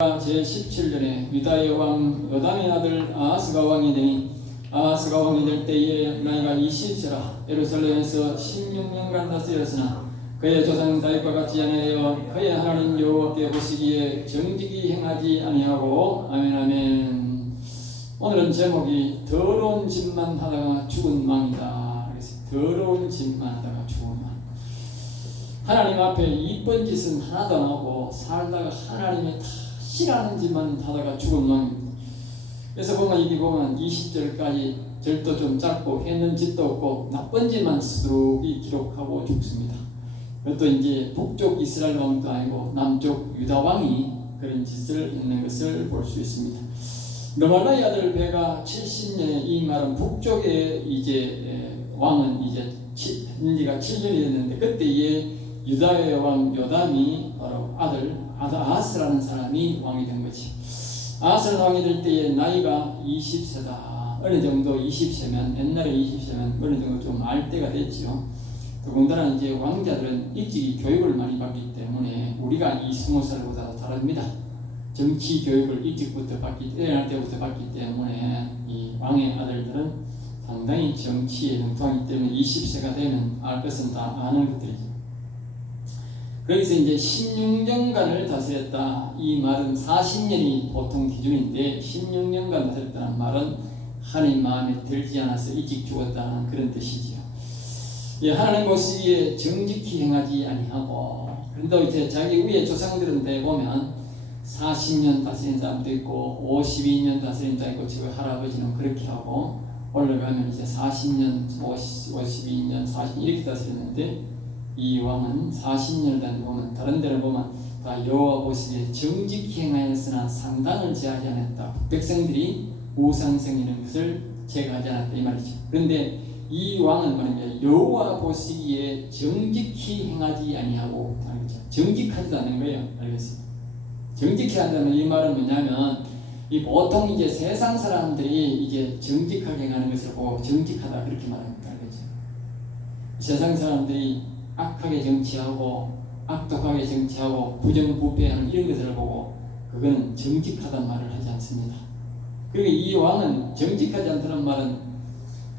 제17년에 유다의 왕 요담의 아들 아하스가 왕이 되니 아하스가 왕이 될 때에 나이가 20세라. 예루살렘에서 16년간 다스렸으나 그의 조상 다윗과 같지 아니하여 그의 하나님 여호와께 보시기에 정직히 행하지 아니하고. 아멘 아멘. 오늘은 제목이 더러운 짓만 하다가 죽은 왕이다. 그래서 더러운 짓만 하다가 죽은 왕. 하나님 앞에 이쁜 짓은 하나도 안 하고 살다가 하나님의 다 싫어하는 짓만 하다가 죽은 왕입니다. 그래서 보면 20절까지 절도 좀 짧고 했는 짓도 없고 나쁜 짓만 수두룩이 기록하고 죽습니다. 그것도 이제 북쪽 이스라엘 왕도 아니고 남쪽 유다 왕이 그런 짓을 했는 것을 볼 수 있습니다. 르말라의 아들 베가 70년에, 이 말은 북쪽의 이제 왕은 이제 현지가 7년이 됐는데, 그때에 유다의 왕 요담이 바로 아들 아하스라는 사람이 왕이 된 거지. 아하스는 왕이 될 때에 나이가 20세다. 어느 정도 20세면, 옛날에 20세면 어느 정도 좀 알 때가 됐죠. 더군다나 이제 왕자들은 일찍이 교육을 많이 받기 때문에 우리가 20살보다 다릅니다. 정치 교육을 일찍부터 태어날 때부터 받기 때문에 이 왕의 아들들은 상당히 정치에 능통하기 때문에 20세가 되면 알 것은 다 아는 것들이죠. 그래서 이제 16년간을 다스렸다. 이 말은 40년이 보통 기준인데 16년간 다스렸다는 말은 하나님 마음에 들지 않아서 일찍 죽었다는 그런 뜻이지요. 예, 하나님 보시기에 정직히 행하지 아니하고. 그런데 이제 자기 위에 조상들은 대보면 40년 다스린 사람도 있고 52년 다스린 사람도 있고, 저 할아버지는 그렇게 하고 올라가면 이제 40년, 52년, 40년 이렇게 다스렸는데, 이 왕은 40년을 보면 다른 데를 보면 다 여호와 보시기에 정직히 행하였으나 상당을 제하지 않았다. 백성들이 우상 섬기는 것을 제거하지 않았다, 이 말이죠. 그런데 이 왕은 말입니다. 여호와 보시기에 정직히 행하지 아니하고, 정직하지도 않는 거예요. 알겠습니다. 정직히 한다면 이 말은 뭐냐면, 이 보통 이제 세상 사람들이 이제 정직하게 행하는 것을 보고 정직하다 그렇게 말합니다. 알겠죠? 세상 사람들이 악하게 정치하고 악독하게 정치하고 부정부패하는 이런 것을 보고 그거는 정직하다는 말을 하지 않습니다. 그리고 이 왕은 정직하지 않다는 말은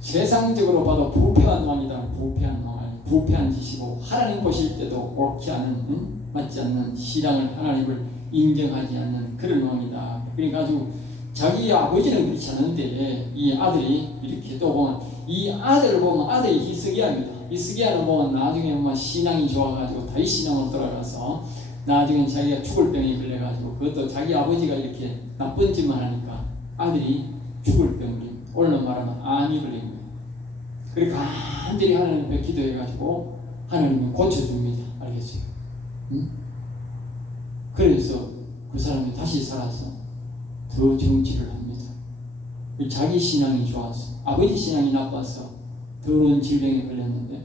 세상적으로 봐도 부패한 왕이다. 부패한 왕, 부패한 짓이고 하나님 보실 때도 옳지 않은, 맞지 않는 신앙을, 하나님을 인정하지 않는 그런 왕이다. 그러니까 아주 자기 아버지는 그렇지 않은데 이 아들이 이렇게 또 보면, 이 아들을 보면 아들이 히스기야입니다. 히스기야는 보면 나중에 보면 신앙이 좋아가지고 다윗 신앙으로 돌아가서 나중에 자기가 죽을 병에 걸려가지고, 그것도 자기 아버지가 이렇게 나쁜 짓만 하니까 아들이 죽을 병을, 오늘 말하면 암이 걸린 거예요. 그리고 간절히 하나님 앞에 기도해가지고 하나님이 고쳐줍니다. 알겠어요? 응? 그래서 그 사람이 다시 살아서 더 정치를 합니다. 자기 신앙이 좋아서, 아버지 신앙이 나빠서 더러운 질병에 걸렸는데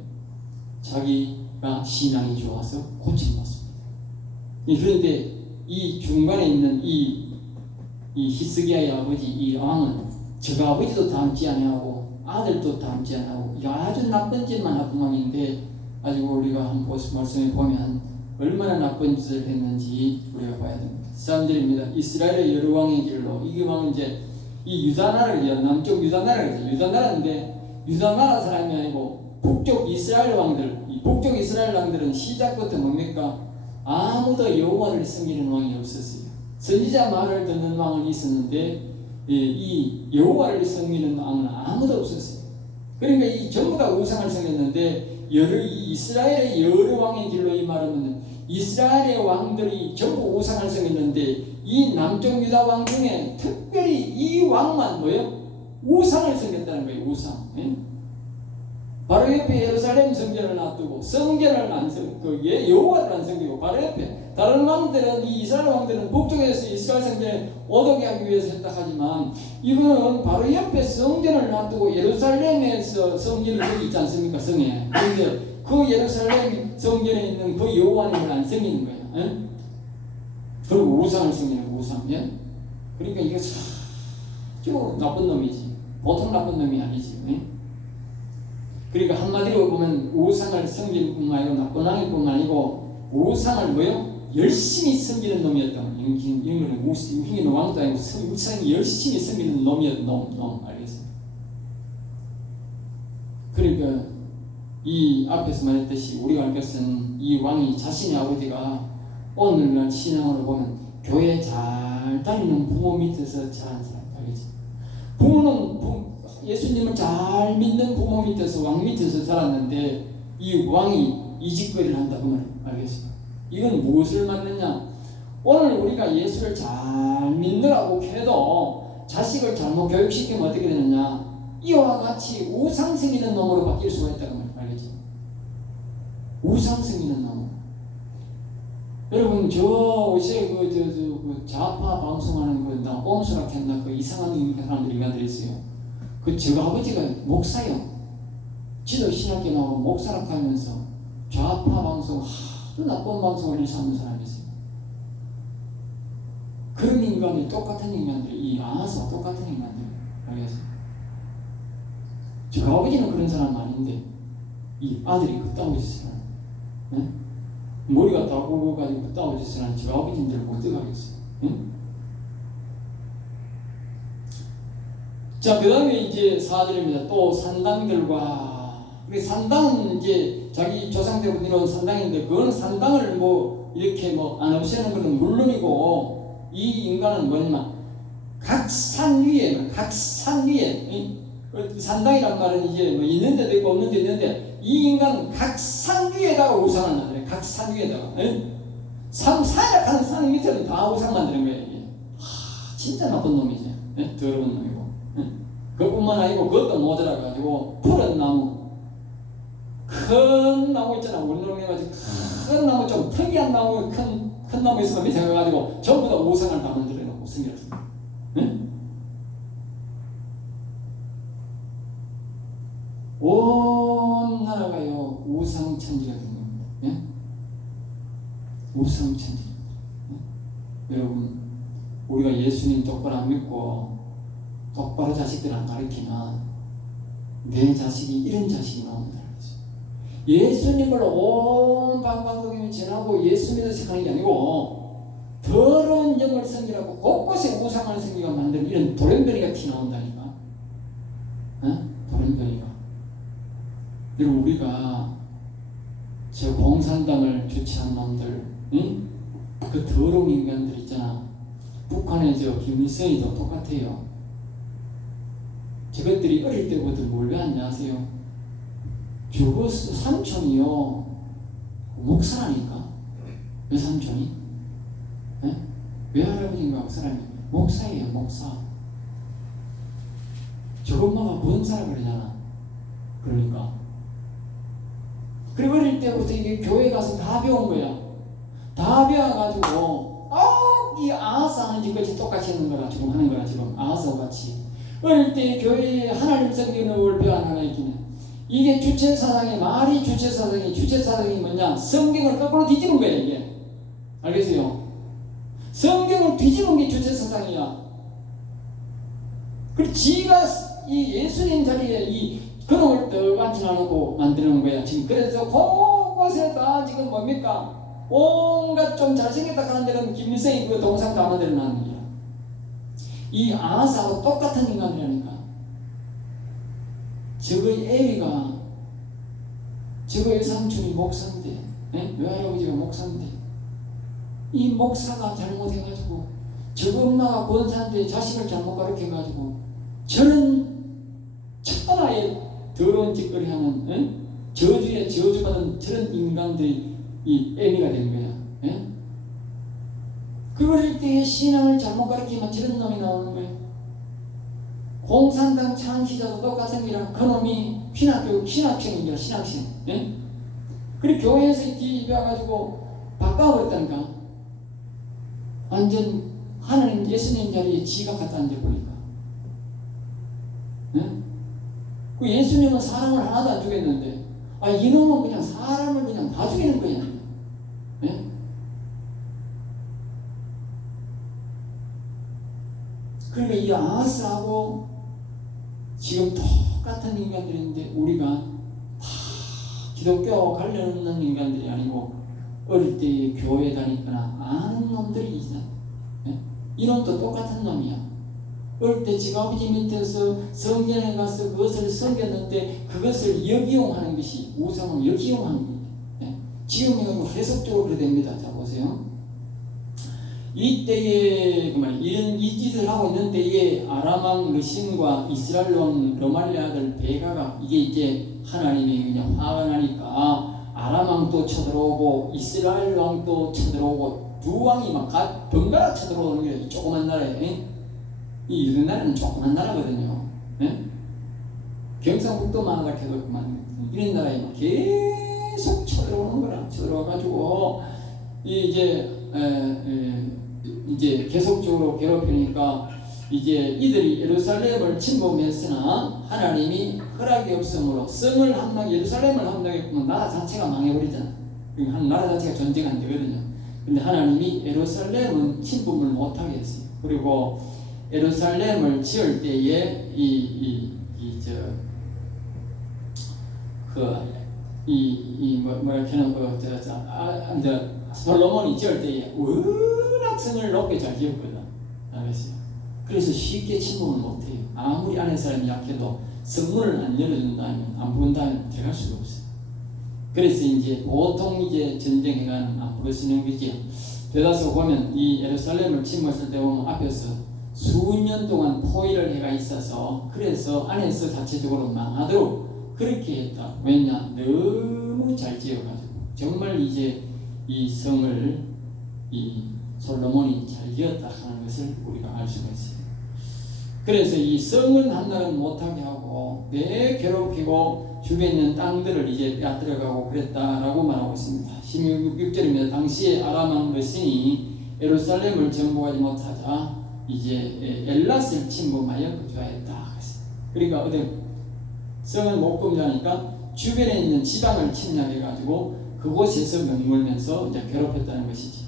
자기가 신앙이 좋아서 고침받습니다. 그런데 이 중간에 있는 이 히스기야의 아버지, 이 왕은 저 아버지도 닮지 아니하고 아들도 닮지 아니하고 아주 나쁜 짓만 하던 왕인데, 아주 우리가 한번 말씀해 보면 얼마나 나쁜 짓을 했는지 우리가 봐야 됩니다. 3절입니다. 이스라엘의 여러 왕의 길로. 이 왕은 이제 이 유다나라를, 남쪽 유다나라를, 유다나라인데 유다나라 사람이 아니고 북쪽 이스라엘 왕들. 이 북쪽 이스라엘 왕들은 시작부터 뭡니까? 아무도 여호와를 섬기는 왕이 없었어요. 선지자 말을 듣는 왕은 있었는데 이 여호와를 섬기는 왕은 아무도 없었어요. 그러니까 이 전부 다 우상을 섬겼는데, 이스라엘의 여러 왕의 길로, 이 말은 이스라엘의 왕들이 전부 우상을 섬겼는데 이 남쪽 유다 왕 중에 특별히 이 왕만 뭐예요? 우상을 섬겼다는 거예요. 우상. 예? 바로 옆에 예루살렘 성전을 놔두고 성전을 안 섬기고 여호와를 안 섬기고, 바로 옆에 다른 왕들은, 이 이스라엘 왕들은 북쪽에서 이스라엘 성전에 오도게 하기 위해서 했다 하지만 이거는 바로 옆에 성전을 놔두고 예루살렘에서 성전을 거기 있지 않습니까? 성에. 그런데 그 예루살렘 성전에 있는 그 여호와님을 안 섬기는 거예요. 예? 그리고 우상을 섬기는 우상. 예? 그러니까 이게 아주 나쁜 놈이지. 보통 나쁜 놈이 아니지. 예? 그러니까 한마디로 보면 우상을 섬기는 뿐만 아니고 나쁜 왕일 뿐만 아니고 우상을 뭐요? 열심히 섬기는 놈이었다면 이거는 우승이는 왕도 아니고 우상이 열심히 섬기는 놈이었던 놈 알겠습니다. 그러니까 이 앞에서 말했듯이 우리가 알 것은 이 왕이 자신의 아버지가 오늘날 신앙으로 보면 교회 잘 다니는 부모 밑에서 자란 사람 알겠지? 부모는 예수님을 잘 믿는 부모 밑에서 왕 밑에서 자랐는데 이 왕이 이짓거리를 한다 그 말 알겠습니다. 이건 무엇을 말하느냐? 오늘 우리가 예수를 잘 믿느라고 해도 자식을 잘못 교육시키면 어떻게 되느냐? 이와 같이 우상승이는 놈으로 바뀔 수가 있다는 말 알겠죠? 우상승이는 놈. 여러분 요새 그 좌파 방송하는 그 나 옴수락했나 그 이상한 인간들이 있어요. 저 아버지가 목사요. 지도 신학교 나오고 목사락하면서 좌파 방송 하도 나쁜 방송을 일삼는 사람이 있어요. 그런 인간이 똑같은 인간들이 이 안아서 똑같은 인간들 알겠어요. 저 아버지는 그런 사람 아닌데 이 아들이 그따위 짓을 하는 네? 머리가 다 굵어가지고 그따위 짓을 하는 저 아버지인들 못 들어가겠어요. 네? 자, 그 다음에 이제 4절입니다. 또 산당들과, 산당은 이제 자기 조상 때부터 이런 산당인데, 그건 산당을 뭐, 이렇게 뭐, 안 없애는 것은 물론이고, 이 인간은 뭐냐면, 각 산 위에, 산당이란 말은 이제 뭐 있는 데도 있고 없는 데도 있는데, 이 인간은 각 산 위에다가 우상을 만드네. 각 산 위에다가. 산이라 하는 산 밑에는 다 우상 만드는 거예요, 이게. 진짜 나쁜 놈이지. 더러운 놈이고. 그것뿐만 아니고 그것도 모자라가지고 푸른 나무 큰 나무 있잖아. 우리 동네 가지고 큰 나무 좀 특이한 나무 큰 나무 있으면 밑에 가가지고 전부 다 우상을 다 만들어 놓고 숨겼습니다. 온 나라가요 우상천지가 된 겁니다. 우상천지. 여러분 우리가 예수님 똑바로 안 믿고 똑바로 자식들 안 가르치면 내 자식이 이런 자식이 나온다. 예수님을 온 방방곡곡 전하고 예수 믿어서 하는 게 아니고 더러운 영을 섬기라고 곳곳에 우상을 섬기가 만드는 이런 돌연변이가 튀어나온다니까. 돌연변이가. 여러분 우리가 저 공산당을 주최한 놈들 그 더러운 인간들 있잖아. 북한의 저 김일성이도 똑같아요. 저것들이 어릴 때부터 뭘 배웠냐 아세요? 저거 삼촌이요 목사라니까. 왜 삼촌이? 외할아버지인가 목사라니? 목사예요 목사. 저거 엄마가 뭔 사람 그러잖아. 그러니까 그리고 어릴 때부터 이게 교회 가서 다 배운 거야. 다 배워가지고 이 아하스 하는 짓까지 똑같이 하는 거라 지금 하는 거라 지금 아하스와 같이. 어릴 때 교회에 하나님 섬기는 걸 배운 하나 있긴 해. 이게 주체사상의 말이 주체사상이 뭐냐? 성경을 거꾸로 뒤집은 거야 이게. 알겠어요? 성경을 뒤집은 게 주체사상이야. 그리고 지가 이 예수님 자리에 이 그놈을 떠받치 놔놓고 만드는 거야 지금. 그래서 곳곳에 다 지금 뭡니까? 온갖 좀 잘생겼다 하는 데는 김일성이 그 동상 다 만들어 놨는 거야. 이 아하스하고 똑같은 인간이라니까. 저거의 애비가 저거의 삼촌이 목사인데 외할아버지가 목사인데 이 목사가 잘못해가지고 저거 엄마가 권사인데 자식을 잘못 가르쳐가지고 저런 천하의 더러운 짓거리 하는 저주에 저주받은 저런 인간들이 이 애미가 된 거야. 그럴 때 신앙을 잘못 가르치면 저런 놈이 나오는 거예요. 공산당 창시자도 똑같은 거라. 그놈이 신학생이죠. 신학생. 그리고 교회에서 뒤집어가지고 바꿔버렸다니까. 완전 하나님 예수님 자리에 지가 갖다 앉아버리니까. 그 예수님은 사람을 하나도 안 죽였는데 이놈은 그냥 사람을 그냥 다 죽이는 거야. 그러니까 이 아하스하고 지금 똑같은 인간들인데 우리가 다 기독교 관련 없는 인간들이 아니고 어릴 때 교회 다니거나 아는 놈들이 있어. 예? 이놈도 똑같은 놈이야. 어릴 때 지가 아버지 밑에서 성전에 가서 그것을 섬겼는데 그것을 역이용하는 것이 우상을 역이용하는 거예요. 예? 지금은 해석적으로 그렇게 됩니다. 자 보세요. 이때에 이런 이 짓을 하고 있는 때에 아람 왕 르신과 이스라엘 왕 르말리아 아들 베가가 이게 이제 하나님이 그냥 화가 나니까 아람 왕도 쳐들어오고 이스라엘 왕도 쳐들어오고 두 왕이 막 번갈아 쳐들어오는 거예요. 이 조그만 나라에. 이 우리나라는 조그만 나라거든요. 예? 경상북도만 하다 해도 그만 이런 나라에 막 계속 쳐들어오는 거라. 쳐들어와가지고 이제 계속적으로 괴롭히니까 이제 이들이 예루살렘을 침범했으나 하나님이 허락이 없으므로 성을 함락해 예루살렘을 함락했으면 나라 자체가 망해버리잖아. 한 나라 자체가 존재가 안 되거든요. 근데 하나님이 예루살렘은 침범을 못하게 했어요. 그리고 예루살렘을 지을 때에 솔로몬이 지을 때에 워낙 성을 높게 잘 지었거든. 알겠어요? 그래서 쉽게 침범을 못해요. 아무리 아는 사람이 약해도 성문을 안 열어준다면, 안 부른다면 들어갈 수가 없어요. 그래서 이제 보통 이제 전쟁에는 안 부르시는 거지요. 되다서 보면 이 예루살렘을 침범했을 때 보면 앞에서 수년 동안 포위를 해가 있어서 그래서 안에서 자체적으로 망하도록 그렇게 했다. 왜냐? 너무 잘 지어가지고 정말 이제 이 성을 이 솔로몬이 잘 지었다 하는 것을 우리가 알 수가 있어요. 그래서 이 성은 함락은 못하게 하고 매 괴롭히고 주변에 있는 땅들을 이제 빼앗들어가고 그랬다라고 말하고 있습니다. 16절입니다. 당시에 아람 왕 르신이 예루살렘을 정복하지 못하자 이제 엘랏을 침범하여 거주하였다. 그러니까 어디 성을 못 범죄하니까 주변에 있는 지방을 침략해가지고 그곳에서 머물면서 이제 괴롭혔다는 것이지.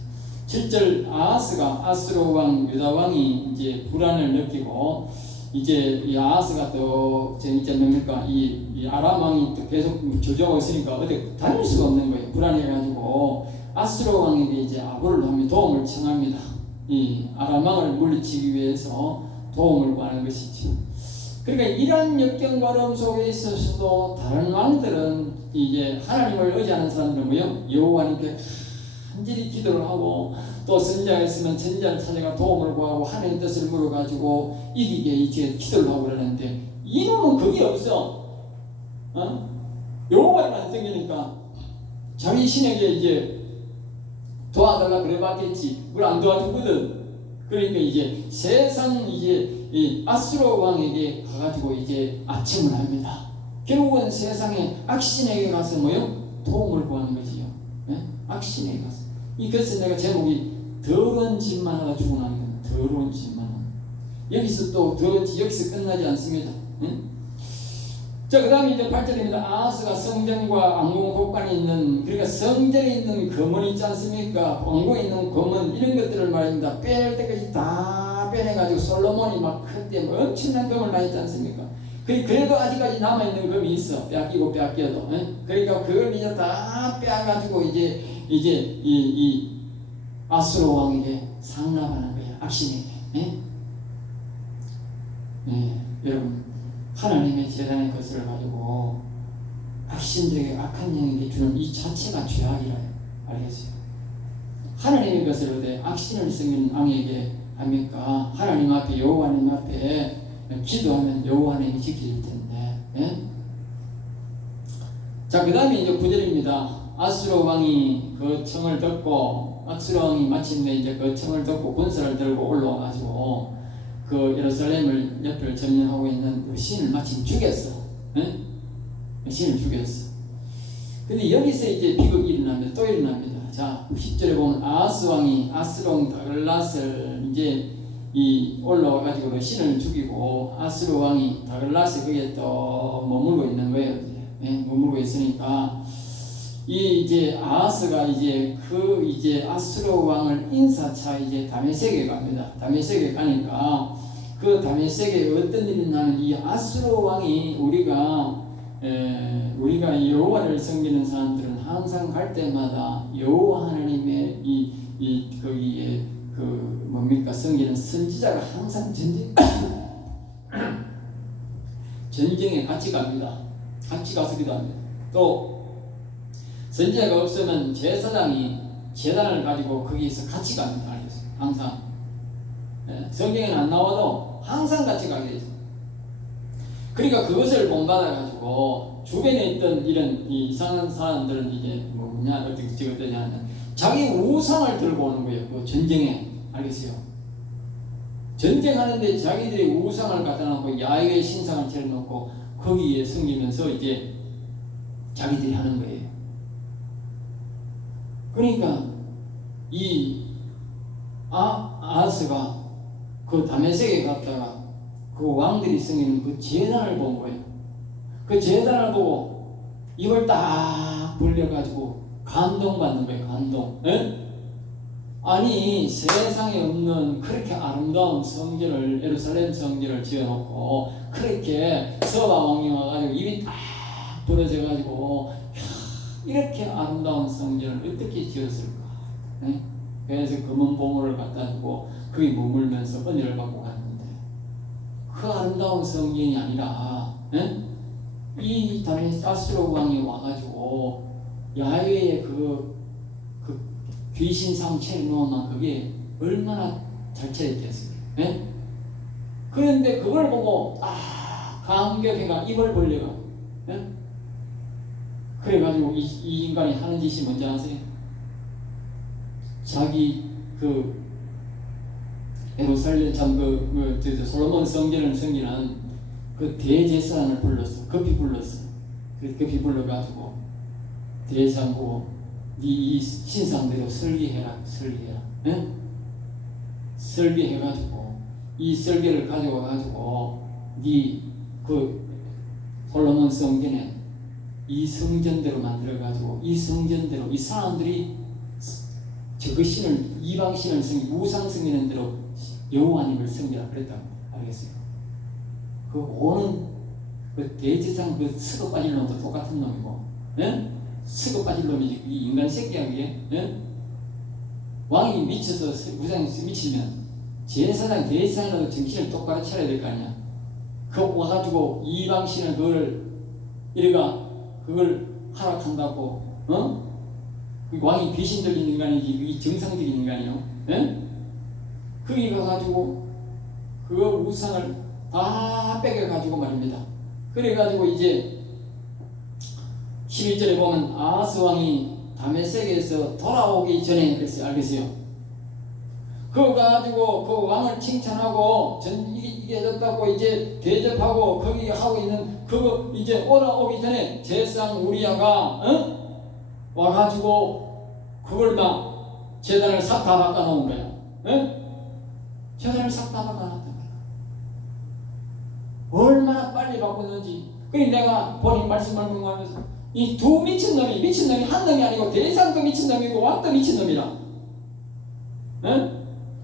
7절 아하스가 아스로 왕 유다 왕이 이제 불안을 느끼고 이제 이 아하스가 또 이제 뭡니까 이 아람 왕이 또 계속 조정하고 있으니까 어디 다닐 수가 없는 거예요. 불안해가지고 아스로 왕에게 이제 아부를 하며 도움을 청합니다. 이 아람 왕을 물리치기 위해서 도움을 구하는 것이죠. 그러니까 이런 역경 걸음 속에 있어서도 다른 왕들은 이제 하나님을 의지하는 사람들은 뭐요? 여호와님께 간절히 기도를 하고 또 선지자가 있으면 선지자를 찾아가 도움을 구하고 하나님의 뜻을 물어가지고 이기게 이제 기도를 하고 그러는데 이놈은 그게 없어. 여호와를 안 생기니까 자기 신에게 이제 도와달라 그래봤겠지. 그걸 안 도와주거든. 그러니까 이제 세상 이제 이 아수르 왕에게 가가지고 이제 아첨을 합니다. 결국은 세상에 악신에게 가서 뭐요? 도움을 구하는 거지요. 네? 악신에게 가서. 그래서 내가 제목이 더러운 짓만 하다 죽어나는 거예요. 더러운 짓만 하다. 여기서 또 여기서 끝나지 않습니다. 네? 자, 그 다음에 이제 8절입니다. 아하스가 성전과 왕궁 곳간에 있는, 그러니까 성전에 있는 금은 있지 않습니까? 왕궁에 있는 금은 이런 것들을 말입니다. 빼낼 때까지 다 빼내가지고 솔로몬이 막 그때 엄청난 금을 많이 있지 않습니까? 그래도 아직까지 남아있는 금이 있어. 빼앗겨도. 그러니까 그걸 이제 다 빼앗가지고 이제 이 아수르 왕에게 상납하는 거예요. 악신에게. 여러분. 하나님의 재단의 것을 가지고 악신들에게 악한 영에게 주는 이 자체가 죄악이라요. 알겠어요? 하나님의 것을 얻어 악신을 섬기는 왕에게 합니까? 하나님 앞에 여호와님 앞에 기도하면 여호와님이 지켜줄 텐데. 예? 자, 그 다음에 이제 9절입니다. 아수르 왕이 그 청을 듣고 아수르 왕이 마침내 이제 그 청을 듣고 군사를 들고 올라와가지고 그 예루살렘을 옆을 점령하고 있는 그 신을 마침 죽였어. 네? 신을 죽였어. 근데 여기서 이제 비극이 일어납니다. 또 일어납니다. 자, 10절에 보면 아하스 왕이 아스롱 다글랏을 이제 올라와가지고 그 신을 죽이고 아스루 왕이 다글랏에 거기에 또 머물고 있는 거예요. 머물고 있으니까 이제 아하스가 이제 아스루 왕을 인사차 이제 다메섹에 갑니다. 다메섹에 가니까 그 다메섹에 어떤 일이 나면 이 아스루 왕이 우리가 여호와를 섬기는 사람들은 항상 갈 때마다 여호와 하나님의 거기에 뭡니까 성경은 선지자가 항상 전쟁에 같이 갑니다. 같이 가서 기도합니다. 또 선지자가 없으면 제사장이 제단을 가지고 거기에서 같이 갑니다. 알겠어요? 항상 성경에는 안 나와도 항상 같이 가게 되죠. 그러니까 그것을 본받아 가지고 주변에 있던 이런 이상한 사람들은 이제 뭐냐 어떻게 하냐면 자기 우상을 들고 오는 거예요. 그 전쟁에. 알겠어요? 전쟁하는데 자기들이 우상을 갖다 놓고 야훼 신상을 차려놓고 거기에 섬기면서 이제 자기들이 하는 거예요. 그러니까 이 아하스가 그 다메섹에 갔다가 그 왕들이 섬기는 그 제단을 본 거예요. 그 제단을 보고 입을 딱 벌려가지고 감동받는 거예요. 감동. 에? 아니 세상에 없는 그렇게 아름다운 성전을 예루살렘 성전을 지어놓고 그렇게 서바 왕이 와가지고 입이 딱 부러져가지고 이렇게 아름다운 성전을 어떻게 지었을까? 에? 그래서 금은 보물을 갖다 주고 거기 머물면서 은혜를 받고 갔는데 그 아름다운 성전이 아니라 이 다메섹 왕이 와가지고 야훼의 그 귀신상 차려놓으면 그게 얼마나 잘 차렸겠어요. 그런데 그걸 보고 감격해가 입을 벌려가 그래가지고 이 인간이 하는 짓이 뭔지 아세요? 자기 예루살렘 솔로몬 성전을 섬기는 그 대제사장을 불렀어. 급히 불렀어. 급히 불러가지고 대제사장 보고 이 신상대로 설계해라. 설계해가지고 이 설계를 가져와가지고 그 솔로몬 성전에 이 성전대로 만들어가지고 이 성전대로 이 사람들이 그 신을 이방 신을 우상 섬기는 대로 여호와님을 섬기라 그랬다고. 알겠어요? 그 오는 그 대제사장 그 스거 빠질 놈도 똑같은 놈이고, 스거 빠질 놈이지. 이 인간 새끼야 그게. 왕이 미쳐서 우상에 미치면 제사장 대제사장이라도 정신을 똑바로 차려야 될 거 아니야. 그거 와가지고 이방 신을 그걸 하락한다고, 왕이 귀신 들린 인간이지, 이 정상적인 인간이요. 거기 가가지고 그 우상을 다 뺏겨가지고 말입니다. 그래가지고 이제 11절에 보면 아하스 왕이 다메섹에서 돌아오기 전에 그랬어요. 알겠어요? 그거 가지고 그 왕을 칭찬하고 이게 됐다고 이제 대접하고 거기 하고 있는 그거 이제 오라오기 전에 제사장 우리야가 와가지고 그걸 막 제단을 싹 다 바꿔놓은 거야. 제단을 싹 다 바꿔놨단 말이야. 얼마나 빨리 바꾸는지. 그래 내가 본인 말씀을 공부하면서 이 두 미친놈이 한 놈이 아니고 대상도 미친놈이고 왕도 미친놈이라.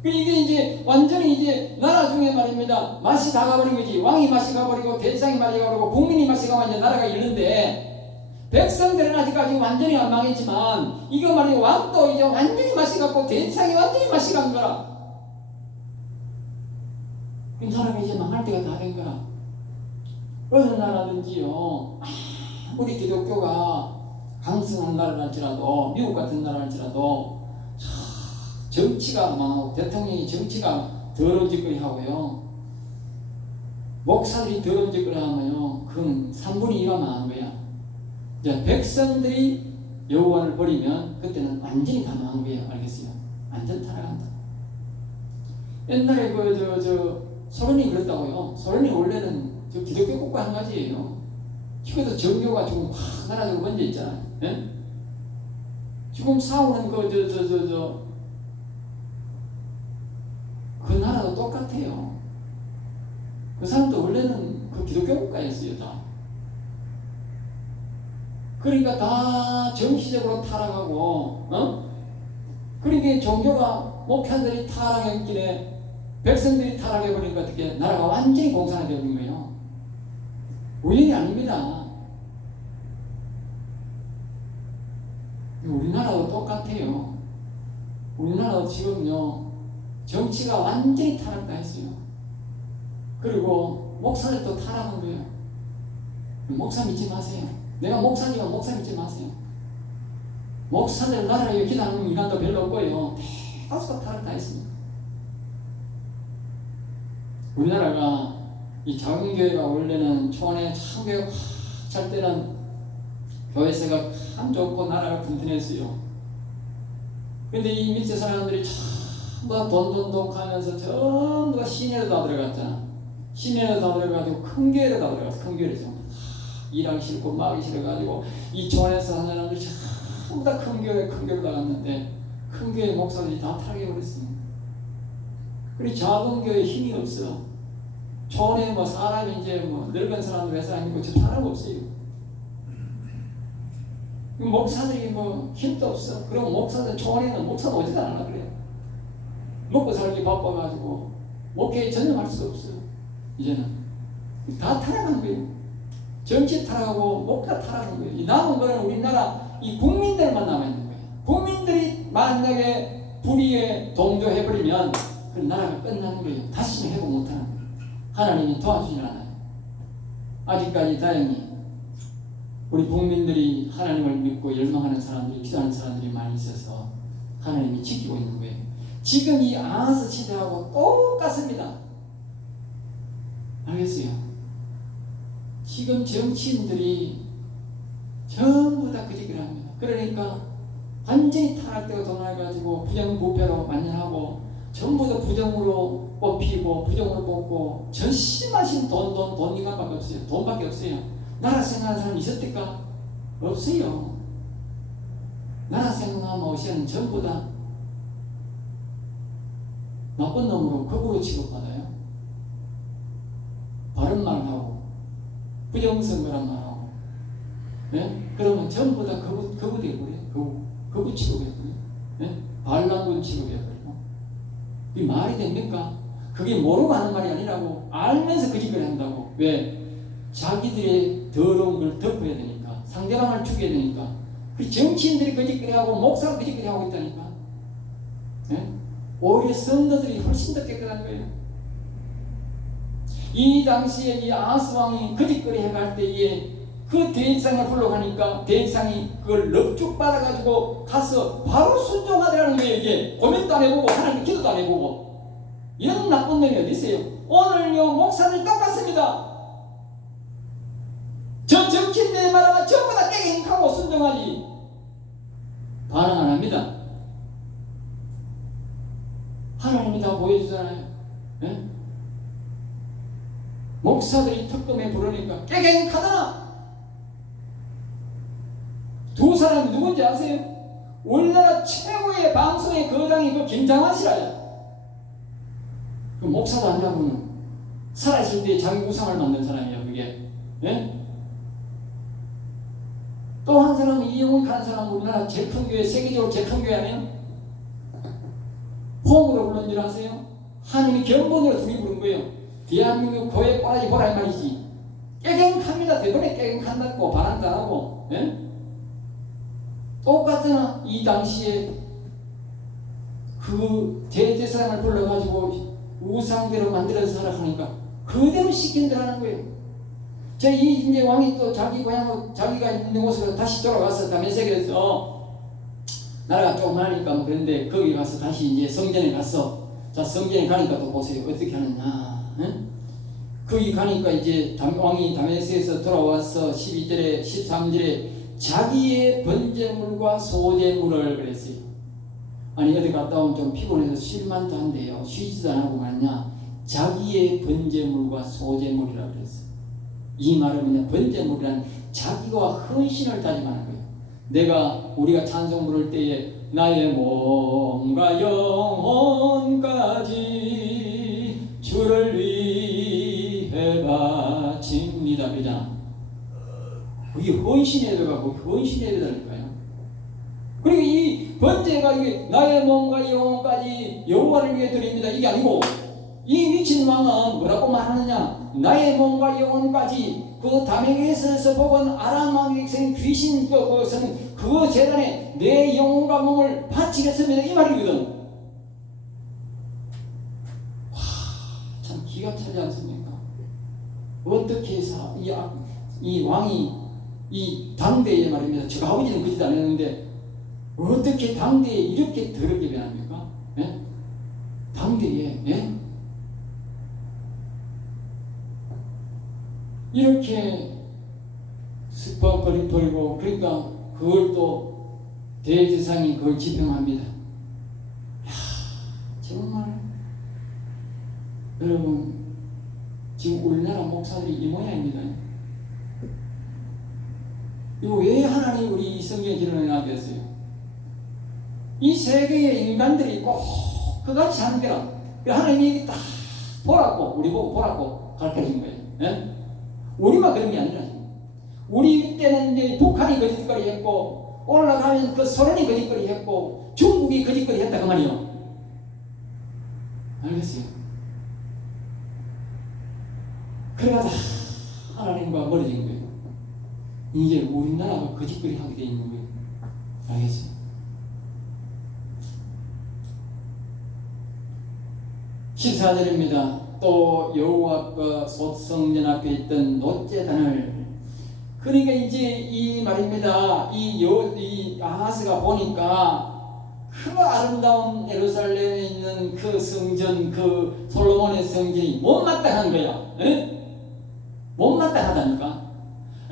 이게 이제 완전히 이제 나라 중에 말입니다. 맛이 다 가버린 거지. 왕이 맛이 가버리고 대상이 맛이 가버리고 국민이 맛이 가면 이제 나라가 잃는데 백성들은 아직까지 완전히 안 망했지만 이거 말이야 왕도 이제 완전히 맛이 갔고 대상이 완전히 맛이 간 거라. 이 나라가 이제 망할 때가 다 된 거라. 어느 나라든지요 우리 기독교가 강성한 나라랄지라도 미국 같은 나라랄지라도 정치가 망하고 대통령이 정치가 더러워질거리 하고요 목사들이 더러워질거리 하면요 그건 3분의 2가 망한 거야. 이제 백성들이 여호와를 버리면 그때는 완전히 다 망한 거예요. 알겠어요? 완전 타락한다. 옛날에 소련이 그랬다고요. 소련이 원래는 기독교 국가 한 가지예요. 지금도 정교가 지금 확 나라적으로 먼저 있잖아요. 지금 싸우는 그 나라도 똑같아요. 그 사람도 원래는 그 기독교 국가였어요, 다. 그러니까 다 정치적으로 타락하고, 그러니까 종교가 목회자들이 타락했길래 백성들이 타락해버리니까 어떻게 나라가 완전히 공산화되는 거예요. 우연이 아닙니다. 우리나라도 똑같아요. 우리나라도 지금요 정치가 완전히 타락했어요. 그리고 목사들도 타락한 거예요. 목사 믿지 마세요. 내가 목사니까 목사 믿지 마세요. 목사들 나라에 기도하는 인간도 별로 없고요. 대다수가 타락했습니다. 우리나라가 이 작은 교회가 원래는 초원에 참교회가 확 찰 때는 교회세가 참 좋고 나라가 튼튼했어요. 근데 이 밑에 사람들이 전부 다 돈 하면서 전부 다 시내로 다 들어갔잖아. 시내로 다 들어가지고 큰 교회로 다 들어갔어. 큰 교회로 전부 다 일하기 싫고 마기 싫어가지고 이 초원에서 사는 사람들이 전부 다 큰 교회로 나갔는데 큰 교회 목사들이 다 타락해버렸습니다. 그리고 작은 교회에 힘이 없어. 초원에 뭐 사람이 이제 뭐 늙은 사람들 회사 아니고 저 사람 없어요. 목사들이 뭐 힘도 없어. 그럼 목사들 초원에는 목사도 오지도 않아 그래요. 먹고 살기 바빠가지고 목회에 전념할 수가 없어요. 이제는 다 타락한 거예요. 정치 타락하고 목사 타락한 거예요. 이 남은 거는 우리나라 이 국민들만 남아 있는 거예요. 국민들이 만약에 불의에 동조해버리면 그 나라가 끝나는 거예요. 다시는 회복 못하는 거예요. 하나님이 도와주지 않아요. 아직까지 다행히 우리 국민들이 하나님을 믿고 열망하는 사람들이, 기도하는 사람들이 많이 있어서 하나님이 지키고 있는 거예요. 지금 이 아하스 시대하고 똑같습니다. 알겠어요? 지금 정치인들이 전부 다 그 짓을 합니다. 그러니까 완전히 타락되고 돌아가지고 부정부패로 만연하고 전부 다 부정으로 뽑히고 부정으로 뽑고 전심하신 돈 인간밖에 없어요. 돈밖에 없어요. 나라 생각하는 사람 있었을까? 없어요. 나라 생각하면 오시는 전부 다 나쁜 놈으로 거꾸로 취급받아요. 바른 말하고 부정선거란 말하고 네? 그러면 전부 다 거부 되어버려요. 거부 취급해버려요. 네? 반란군 취급해버려요. 이 말이 됩니까? 그게 모르고 하는 말이 아니라고 알면서 그 짓을 한다고. 왜? 자기들의 더러운 걸 덮어야 되니까. 상대방을 죽여야 되니까. 그 정치인들이 그 짓을 하고 목사가 그 짓을 하고 있다니까. 네? 오히려 성도들이 훨씬 더 깨끗한 거예요. 이 당시에 이 아하스 왕이 그 짓거리 해갈 때에 그 대제사장을 불러가니까 대제사장이 그걸 넙죽 받아가지고 가서 바로 순종하더라는 거예요. 이게 고민도 안 해보고 하나님 기도도 안 해보고. 이런 나쁜 놈이 어디 있어요? 오늘요 목사들 똑같습니다. 저 정치인들 말하면 전부 다 깨갱하고 순종하지 반응 안 합니다. 하나님이 다 보여주잖아요. 네? 목사들이 특검에 부르니까 깨갱하다. 두 사람이 누군지 아세요? 우리나라 최고의 방송의 거장이 그 김장한 씨라요. 그 목사도 아니라고는 살아있을 때 자기 우상을 만든 사람이에요. 그게. 네? 또 한 사람은 이영훈 하는 사람 우리나라 제일 큰 교회, 세계적으로 제일 큰 교회 아니에요? 홈으로 부른 줄 아세요? 하나님이 견본으로 둘이 부른 거예요. 대한민국 교회 꼬라지 보라 이 말이지. 깨갱합니다. 대번에 깨갱한다고 반항도 안 하고. 네? 똑같잖아. 이 당시에 그 대제사장을 불러가지고 우상대로 만들어서 살아가니까 그대로 시킨다는 거예요. 이 이제 왕이 또 자기 고향 자기가 있는 곳으로 다시 돌아가서 다메섹에서 나라가 조그마하니까 뭐 그런데 거기 가서 다시 이제 성전에 갔어. 자 성전에 가니까 또 보세요. 어떻게 하느냐. 응? 거기 가니까 이제 왕이 다메섹에서 돌아와서 12절에 13절에 자기의 번제물과 소제물을 그랬어요. 아니 어디 갔다 오면 좀 피곤해서 쉴만도 한데요. 쉬지도 안 하고 말냐. 자기의 번제물과 소제물이라 그랬어요. 이 말은 뭐냐. 번제물이란 자기와 헌신을 다짐하는 거예요. 우리가 찬송 부를 때에 나의 몸과 영혼까지 주를 위해 바칩니다. 그러잖아. 그게 헌신해야 되고 헌신해야 되니까요. 그리고 이 번제가 이게 나의 몸과 영혼까지 여호와를 위해 드립니다. 이게 아니고 이 미친 왕은 뭐라고 말하느냐. 나의 몸과 영혼까지 그 다메섹에서 뽑은 아람 왕의 귀신 그것은 그 재단에 내 영혼과 몸을 바치겠습니다 이 말이거든. 와, 참 기가 차지 않습니까? 어떻게 해서 이 왕이 이 당대에 말입니다. 저 아버지는 그짓 안 했는데 어떻게 당대에 이렇게 더럽게 변합니까? 예? 당대에 예? 이렇게 습박거리 버리고 그러니까 그걸 또 대제사장이 그걸 집행합니다. 이야, 정말 여러분 지금 우리나라 목사들이 이 모양입니다. 이거 왜 하나님 우리 이 성경에 기록해 놨겠어요? 이 세계의 인간들이 꼭 그같이 하는 게라 하나님이 딱 보라고 우리 보고 보라고 가르쳐준 거예요. 예? 우리만 그런 게 아니라 우리 때는 이제 북한이 거짓거리 했고 올라가면 그 소련이 거짓거리 했고 중국이 거짓거리 했다 그 말이요. 알겠어요? 그래가지고 하나님과 멀어진 거예요. 이제 우리나라가 거짓거리 하게 돼 있는 거예요. 알겠어요? 14절입니다. 또 여호와 소성전 앞에 있던 놋제단을 그러니까 이제 이 말입니다. 이 아하스가 보니까 그 아름다운 예루살렘에 있는 그 성전, 그 솔로몬의 성전이 못마땅한 거야. 에? 못마땅하다니까.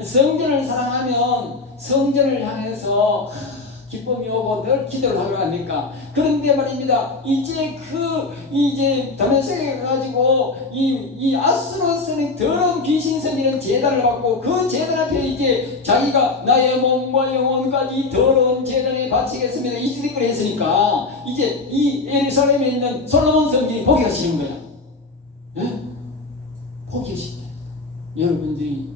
성전을 사랑하면 성전을 향해서 기쁨이 오고 늘 기도를 하려 합니까? 그런데 말입니다. 이제 다메섹에 가지고 이 아수로스는 더러운 귀신 섬기는 제단을 받고 그 제단 앞에 이제 자기가 나의 몸과 영혼까지 이 더러운 제단에 바치겠습니다. 이 짓을 했으니까 이제 이 예루살렘에 있는 솔로몬 성전이 보기가 싫은 거야. 예? 보기가 싫다. 여러분들이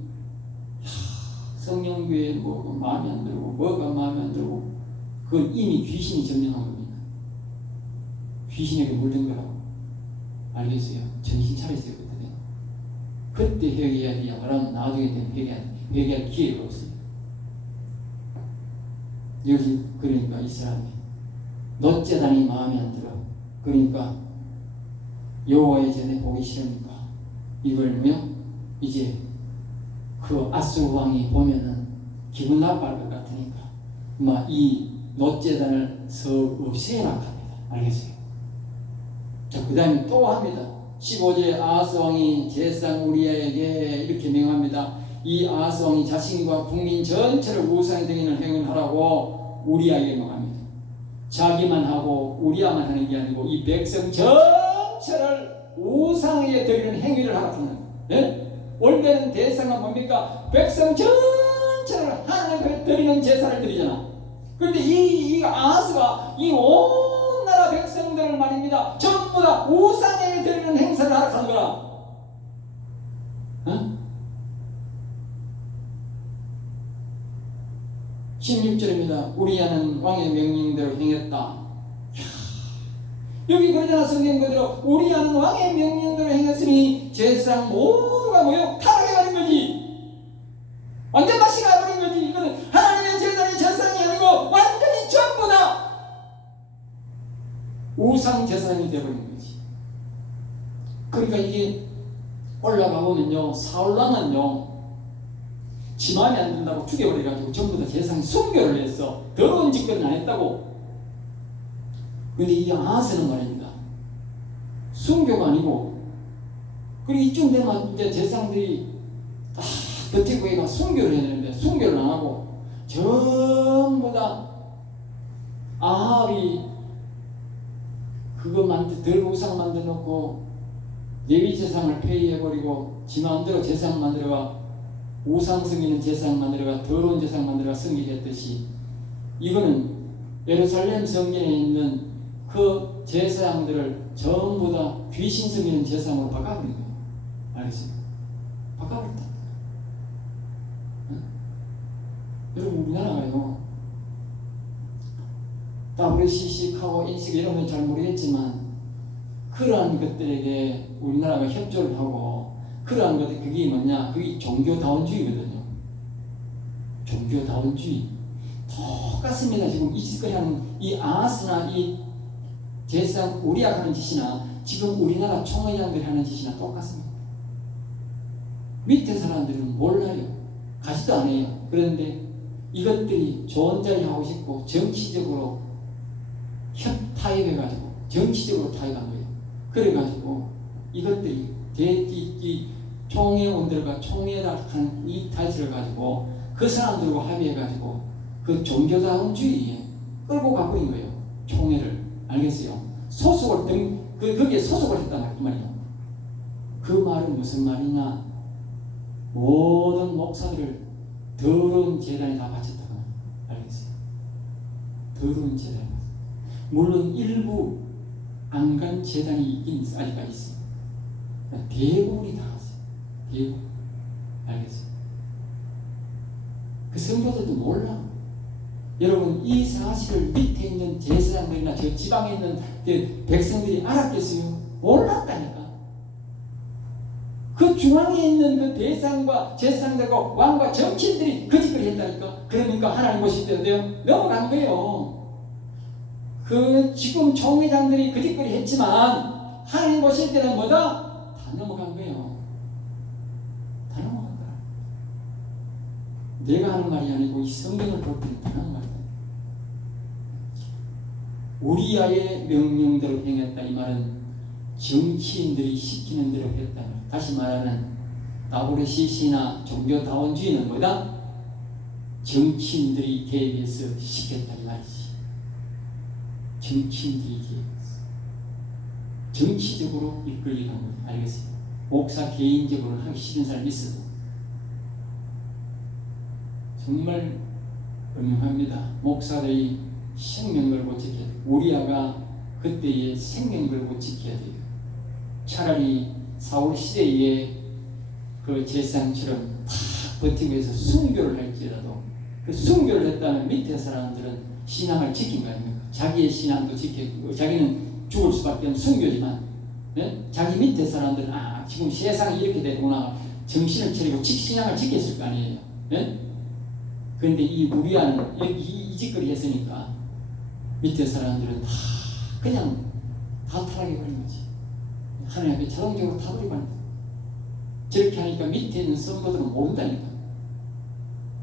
성령교회 뭐 마음에 안 들고 뭐가 마음에 안 들고 그건 이미 귀신이 점령한 겁니다. 귀신에게 물든 거라고. 알겠어요? 정신 차리세요. 그때 회개해야지. 그러면 나중에 되면 회개할 기회가 없어요. 여기 그러니까 이 사람이 놋제단이 마음에 안 들어. 그러니까 여호와의 전에 보기 싫으니까 이걸 뭐요? 이제 그 아수르 왕이 보면은 기분 나빠할 것 같으니까 막 이 놋제단을 없애라 합니다. 알겠어요? 자, 그 다음에 또 합니다. 15절에 아하스 왕이 제사장 우리아에게 이렇게 명합니다. 이 아하스 왕이 자신과 국민 전체를 우상에 드리는 행위를 하라고 우리아에게 명합니다. 자기만 하고 우리아만 하는 게 아니고 이 백성 전체를 우상에 드리는 행위를 하라고 합니다. 예? 원래는 대상은 뭡니까? 백성 전체를 하나님께 드리는 제사를 드리잖아. 그런데 이 아하스가 이 온 나라 백성들을 말입니다. 전부 다 우상에 드리는 행사를 하라고 하는 거라. 어? 16절입니다. 우리아는 왕의 명령대로 행했다. 여기 그러잖아. 성경 그대로 우리아는 왕의 명령대로 행했으니 제사장 모두가 뭐요? 타락해버린 거지. 완전 맛이 가버린 거지. 이거는 하나님의 제사장이 제사장이 아니고 완전히 전부 다 우상 제사장이 되어버린 거지. 그러니까 이게 올라가 보면요, 사울왕은요 지 마음에 안 든다고 죽여버려가지고 전부 다 제사장 순교를 했어. 더러운 짓거리는 안 했다고. 근데 이 아하스는 말입니다, 순교가 아니고, 그리고 이쯤 되면 이제 제사장들이 다 버티고 얘가 순교를 해야 되는데 순교를 안 하고 전부 다 아합이 그거 덜 우상 만들어 놓고 예비 제사장을 폐위해버리고 지 마음대로 제사장 만들어가 우상 섬기는 제사장 만들어가 더러운 제사장 만들어가 섬기게 했듯이 이거는 예루살렘 성전에 있는 그 제사장들을 전부 다 귀신 섬기는 제사장으로 바꿔버린 거예요. 알겠습니까? 바꿔버렸다. 응? 여러분 우리나라가요 WCC하고 인식 이런 건 잘 모르겠지만 그러한 것들에게 우리나라가 협조를 하고 그러한 것들 그게 뭐냐? 그게 종교다원주의거든요. 종교다원주의. 똑같습니다. 지금 이 짓거리 하는 이 아하스나 이 제사장 우리아가 하는 짓이나 지금 우리나라 총회장들이 하는 짓이나 똑같습니다. 밑에 사람들은 몰라요. 가지도 않아요. 그런데 이것들이 좋은 자리 하고 싶고 정치적으로 타협해가지고 정치적으로 타협한 거예요. 그래가지고 이것들이 이 총회원들과 총회라 하는 이 타이틀을 가지고 그 사람들과 합의해가지고 그 종교다원주의에 끌고 가고 있는 거예요. 총회를. 알겠어요? 거기에 소속을 했단 말이에요. 그 말은 무슨 말이냐? 모든 목사들을 더러운 재단에 다 바쳤다고. 알겠어요? 더러운 재단에. 물론 일부 안 간 재단이 있긴 아직까지 있어요. 대부분이 다 갔어요. 대부분. 알겠어요? 그 성도들도 몰라. 여러분, 이 사실을 밑에 있는 제사장들이나 저 지방에 있는 그 백성들이 알았겠어요? 몰랐다니까. 그 중앙에 있는 그 대상과 제사장들과 왕과 정치인들이 그 짓을 했다니까. 그러니까 하나님 보실 때인데요, 넘어간 거예요. 그 지금 총회장들이 그 짓을 했지만 하나님 보실 때는 뭐다? 다 넘어간 거예요. 다 넘어간 거야. 내가 하는 말이 아니고 이 성경을 볼 때는 다 넘어간 거야. 우리아의 명령대로 행했다. 이 말은 정치인들이 시키는 대로 했다. 다시 말하는 나부르시시나 종교다원주의는 뭐다? 정치인들이 개입해서 시켰다 이 말이지. 정치인들이 개입해서 정치적으로 이끌리는 거예요. 알겠어요? 목사 개인적으로는 하기 싫은 사람이 있어도 정말 음흉합니다. 목사들이 생명을 못 지켜야 돼요. 우리아가 그때의 생명을 못 지켜야 돼요. 차라리 사울 시대에 그 제사장처럼 다 버티고 해서 순교를 할지라도 그 순교를 했다면 밑에 사람들은 신앙을 지킨 거 아닙니까? 자기의 신앙도 지키고 자기는 죽을 수밖에 없는 순교지만 자기 밑에 사람들은 지금 세상이 이렇게 되구나 정신을 차리고 신앙을 지켰을 거 아니에요. 그런데 이 우리아는 이 짓거리 했으니까 밑에 사람들은 다 그냥 다 타락해버린 거지. 하나님 앞에 자동적으로 타버리고 한다. 저렇게 하니까 밑에 있는 성도들은 모른다니까.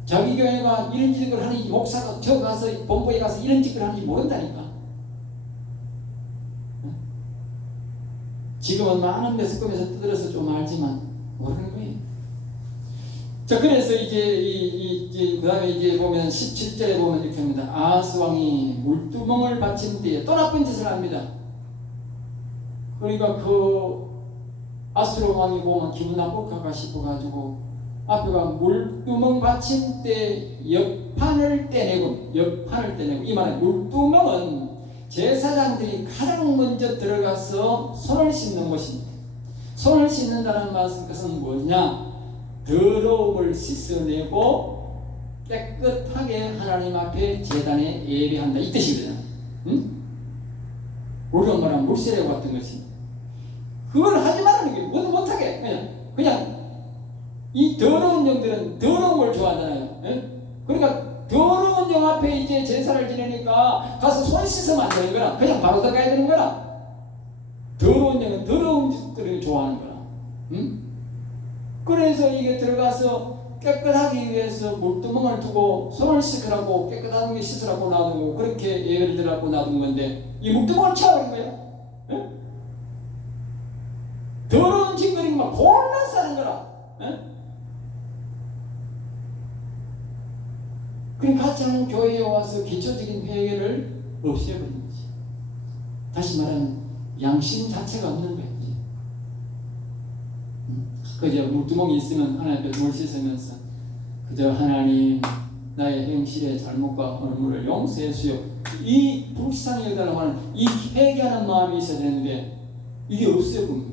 자기 교회가 이런 짓을 하는지 목사가 저 가서 본부에 가서 이런 짓을 하는지 모른다니까. 지금은 많은 매스컴에서 떠들어서 좀 알지만 모르는 거예요. 자, 그래서 이제 그 다음에 이제 보면 17절에 보면 이렇게 합니다. 아하스 왕이 물두멍을 바친 뒤에 또 나쁜 짓을 합니다. 그러니까 그 아수르 왕이 보면 기분 나쁠까 싶어가지고 앞에가 물두멍 받침 때 역판을 떼내고 이 말은 물두멍은 제사장들이 가장 먼저 들어가서 손을 씻는 것입니다. 손을 씻는다는 것은 뭐냐? 더러움을 씻어내고 깨끗하게 하나님 앞에 제단에 예배한다 이 뜻이거든요. 우리가 말하면 물세례 같은 것입니다. 그걸 하지 말라는 게 못하게 그냥 이 더러운 영들은 더러운 걸 좋아하잖아요. 그러니까 더러운 영 앞에 이제 제사를 지내니까 가서 손 씻으면 안 되는 거라. 그냥 바로 들어가야 되는 거라. 더러운 영은 더러운 짓들을 좋아하는 거라. 그래서 이게 들어가서 깨끗하기 위해서 물두멍을 두고 손을 씻으라고 깨끗하게 씻으라고 놔두고 그렇게 예를 들라고 놔둔 건데 이 물두멍을 채워버린 거예요. 더러운 짓거리만 골라 싸는 거라. 그러니까 같이 하는 교회에 와서 기초적인 회개를 없애버린 거지. 다시 말하면 양심 자체가 없는 거예요. 그저 물두멍이 있으면 하나님 앞에 물 씻으면서 그저 하나님 나의 행실의 잘못과 얼물을 용서해 주시오. 이 불쌍히 여달라고 하는 이 회개하는 마음이 있어야 되는데 이게 없어요. 보면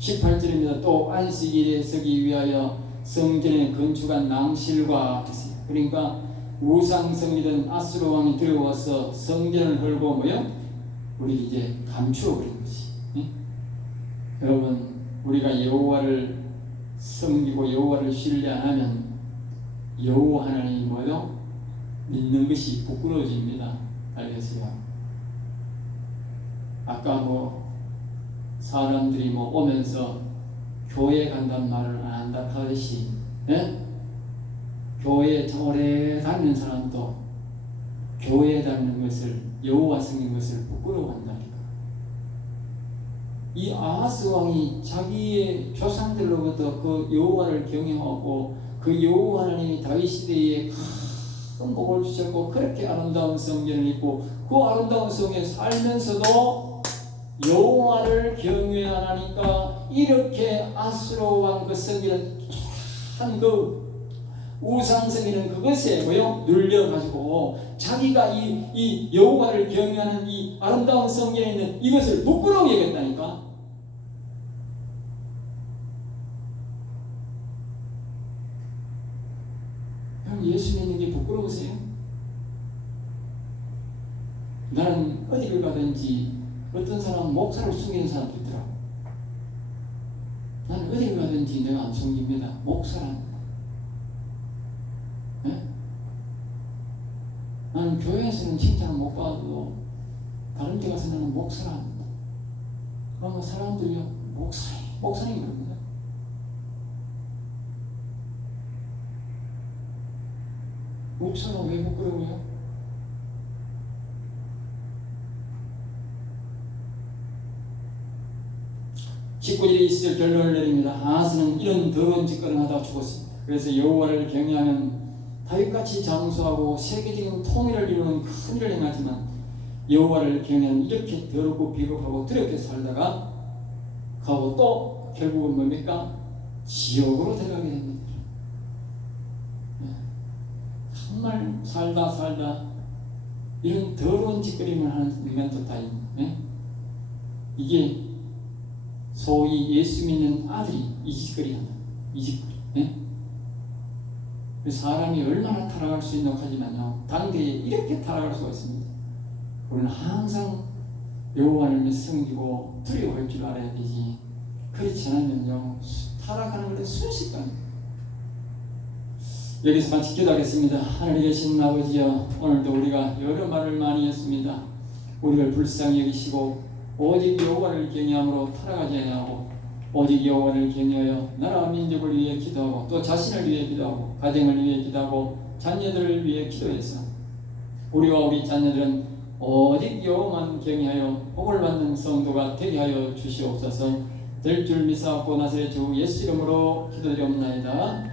18절입니다. 또 안식일에 서기 위하여 성전에 건축한 낭실과 같으세요. 그러니까 우상성이던 아수르 왕이 들어와서 성전을 헐고 뭐요? 우리 이제 감추어 버린 것이. 여러분, 우리가 여호와를 섬기고 여호와를 신뢰 안 하면 여호와 하나님이 뭐요? 믿는 것이 부끄러워집니다. 알겠어요? 아까 사람들이 오면서 교회 간다는 말을 안 한다 하듯이, 예? 교회에 오래 다니는 사람도 교회에 다니는 것을, 여호와 섬기는 것을 부끄러워한다니까. 이 아하스 왕이 자기의 조상들로부터 그 여호와를 경영하고 그 여호와 하나님이 다윗 시대에 큰 복을 주셨고 그렇게 아름다운 성전을 입고 그 아름다운 성에 살면서도 여호와를 경외 안 하니까 이렇게 아수르 왕 그 성기는 한 그 우상 성기는 그것에 눌려가지고 자기가 이 여호와를 경외하는 이 아름다운 성전에 있는 이것을 부끄러워 여겼다니까. 예수 믿는 게 부끄러우세요? 나는 어디를 가든지 어떤 사람은 목사를 숨기는 사람도 있더라고. 나는 어디를 가든지 내가 안 숨깁니다. 목사란. 네? 나는 교회에서는 칭찬을 못 받아도 다른 데 가서 나는 목사란. 그러면 사람들이 목사님 그럽니다. 목사가 왜 부끄러워요? (19절에) 20절 결론을 내립니다. 아하스는 이런 더러운 짓거리를 하다가 죽었습니다. 그래서 여호와를 경외하면 다윗같이 장수하고 세계적인 통일을 이루는 큰 일을 행하지만 여호와를 경외하면 이렇게 더럽고 비겁하고 더럽게 살다가 가고 또 결국은 뭡니까? 지옥으로 들어가게 됩니다. 정말 살다 이런 더러운 짓거림을 하는 인간도 다 있네. 이게 소위 예수 믿는 아들이 이 짓거리 한다. 이 짓거리. 네? 사람이 얼마나 타락할 수 있는 하지만요, 당대에 이렇게 타락할 수가 있습니다. 우리는 항상 여호와를 섬기고 두려워할 줄 알아야 되지. 그렇지 않으면요, 타락하는 것은 순식간입니다. 여기서만 기도하겠습니다. 하늘에 계신 아버지여, 오늘도 우리가 여러 말을 많이 했습니다. 우리를 불쌍히 여기시고 오직 여호와를 경외함으로 타락하지 아니하고 오직 여호와를 경외하여 나라와 민족을 위해 기도하고 또 자신을 위해 기도하고 가정을 위해 기도하고 자녀들을 위해 기도해서 우리와 우리 자녀들은 오직 여호와만 경외하여 복을 받는 성도가 되게 하여 주시옵소서. 될 줄 믿사옵고 나서의 주 예수 이름으로 기도드리옵나이다.